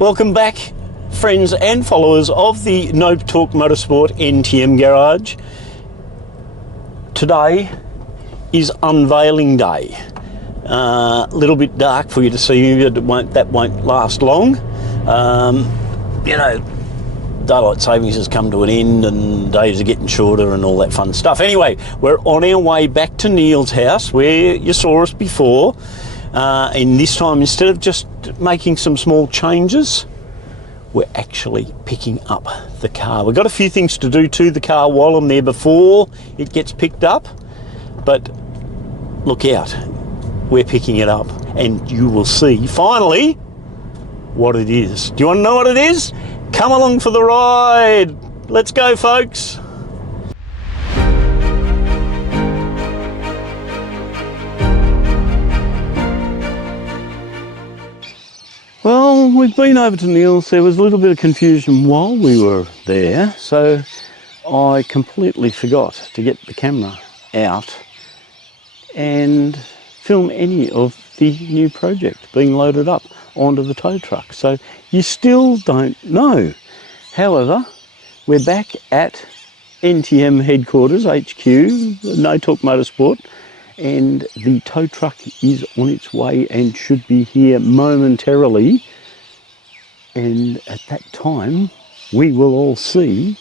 Welcome back, friends and followers of the No Talk Motorsport NTM Garage. Today is unveiling day. A little bit dark for you to see, but that won't last long. You know, daylight savings has come to an end and days are getting shorter and all that fun stuff. Anyway, we're on our way back to Neil's house where you saw us before. And this time, instead of just making some small changes, we're actually picking up the car. We've got a few things to do to the car while I'm there before it gets picked up. But look out, we're picking it up and you will see finally what it is. Do you want to know what it is? Come along for the ride. Let's go, folks. Well, we've been over to Neil's. There was a little bit of confusion while we were there, so I completely forgot to get the camera out and film any of the new project being loaded up onto the tow truck. So you still don't know. However, we're back at NTM headquarters, HQ, No Talk Motorsport, and the tow truck is on its way and should be here momentarily. And at that time, we will all see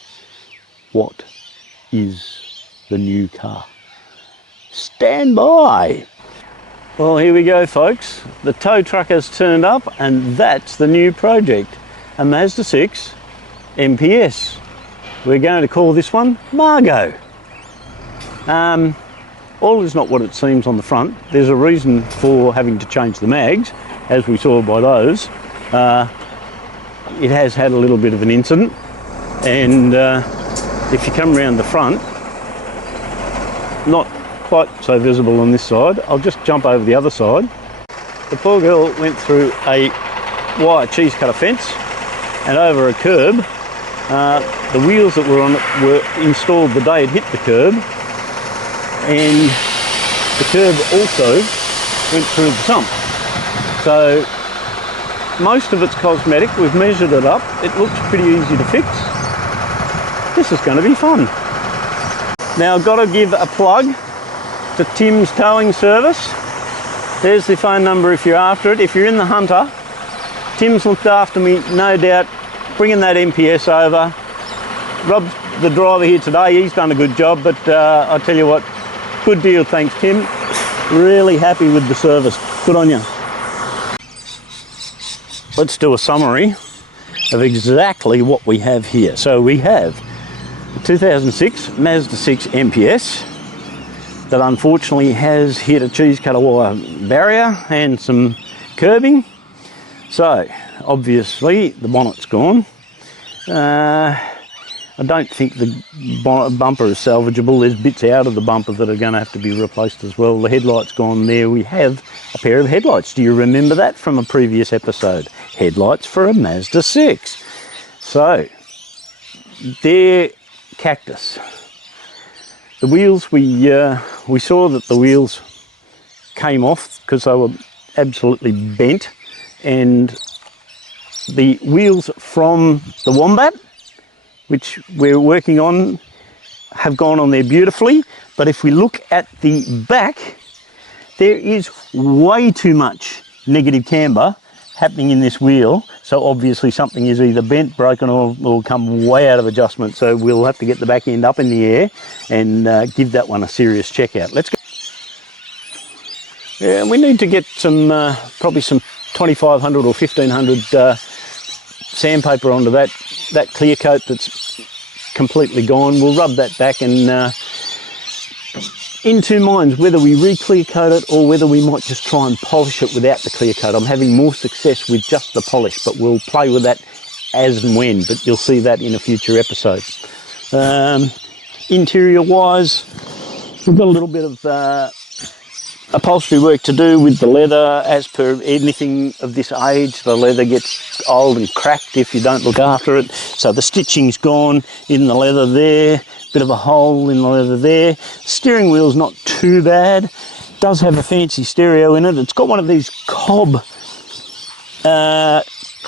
what is the new car. Stand by. Well, here we go, folks. The tow truck has turned up and that's the new project, a Mazda 6 MPS. We're going to call this one Margot. All is not what it seems on the front. There's a reason for having to change the mags, as we saw by those. It has had a little bit of an incident, and if you come around the front, not quite so visible on this side. I'll just jump over the other side. The poor girl went through a wire cheese cutter fence and over a curb. The wheels that were on it were installed the day it hit the curb, and the curb also went through the sump. So most of it's cosmetic. We've measured it up. It looks pretty easy to fix. This is going to be fun. Now I've got to give a plug to Tim's Towing Service. There's the phone number if you're after it. If you're in the Hunter, Tim's looked after me, no doubt, bringing that MPS over. Rob's the driver here today. He's done a good job, but I tell you what, good deal, thanks Tim. Really happy with the service. Good on you. Let's do a summary of exactly what we have here. So we have a 2006 Mazda 6 MPS that unfortunately has hit a cheese cutter wire barrier and some curbing. So obviously the bonnet's gone. I don't think the bumper is salvageable. There's bits out of the bumper that are going to have to be replaced as well. The headlight's gone there. We have a pair of headlights. Do you remember that from a previous episode? Headlights for a Mazda 6. So, they're cactus. The wheels, we saw that the wheels came off because they were absolutely bent, and the wheels from the Wombat, which we're working on, have gone on there beautifully. But if we look at the back, there is way too much negative camber happening in this wheel. So obviously something is either bent, broken, or come way out of adjustment. So we'll have to get the back end up in the air and give that one a serious check out. Let's go. Yeah, we need to get some, probably some 2500 or 1500 sandpaper onto that clear coat that's completely gone. We'll rub that back, and in two minds whether we re-clear coat it or whether we might just try and polish it without the clear coat. I'm having more success with just the polish, but we'll play with that as and when, but you'll see that in a future episode. Interior wise, we've got a little bit of upholstery work to do with the leather. As per anything of this age, the leather gets old and cracked if you don't look after it. So the stitching's gone in the leather there, bit of a hole in the leather there. Steering wheel's not too bad. Does have a fancy stereo in it. It's got one of these Cobb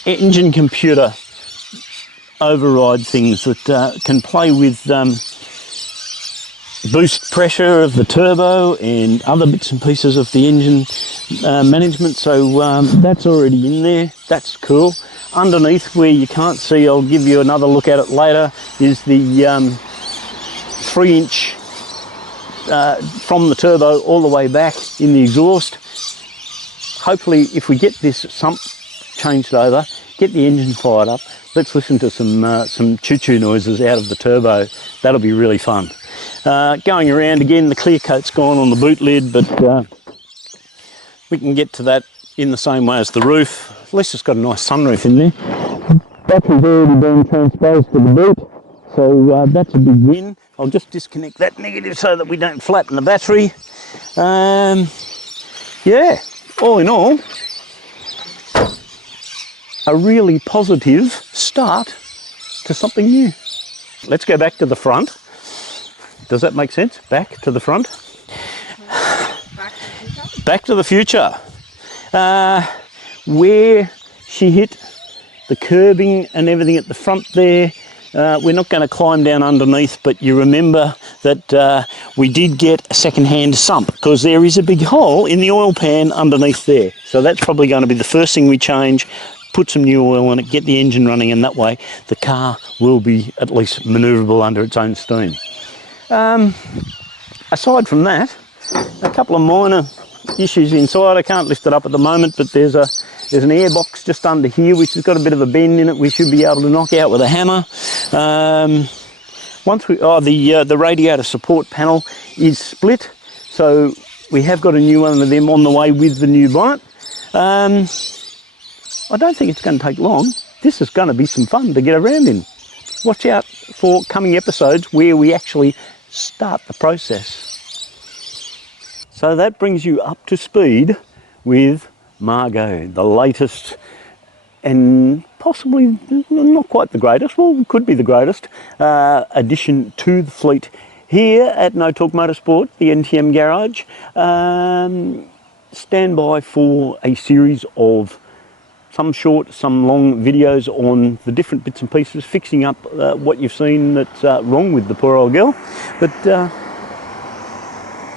engine computer override things that can play with boost pressure of the turbo and other bits and pieces of the engine management. So that's already in there. That's cool. Underneath, where you can't see, I'll give you another look at it later, is the 3-inch from the turbo all the way back in the exhaust. Hopefully, if we get this sump changed over, get the engine fired up, let's listen to some choo-choo noises out of the turbo. That'll be really fun. Going around again, the clear coat's gone on the boot lid, but we can get to that in the same way as the roof. At least it's got a nice sunroof in there. Battery's already been transposed to the boot, so that's a big win. I'll just disconnect that negative so that we don't flatten the battery. Yeah, all in all, a really positive start to something new. Let's go back to the front. Does that make sense? Back to the front? Back to the future. Where she hit the curbing and everything at the front there, we're not going to climb down underneath, but you remember that we did get a second-hand sump because there is a big hole in the oil pan underneath there. So that's probably going to be the first thing we change, put some new oil in it, get the engine running, and that way the car will be at least manoeuvrable under its own steam. Aside from that, a couple of minor issues inside. I can't lift it up at the moment, but there's an air box just under here which has got a bit of a bend in it. We should be able to knock out with a hammer. The radiator support panel is split, so we have got a new one of them on the way with the new bonnet. I don't think it's going to take long. This is going to be some fun to get around in. Watch out for coming episodes where we actually start the process. So that brings you up to speed with Margot, the latest and possibly not quite the greatest, well, could be the greatest addition to the fleet here at No Talk Motorsport, the NTM Garage. Stand by for a series of some short, some long videos on the different bits and pieces, fixing up what you've seen that's wrong with the poor old girl. But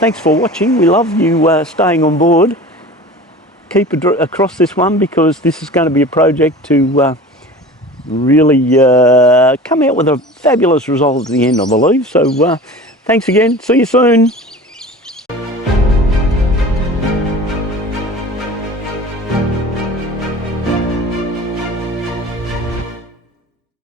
thanks for watching. We love you staying on board. Keep across this one because this is going to be a project to really come out with a fabulous result at the end, I believe. So thanks again. See you soon.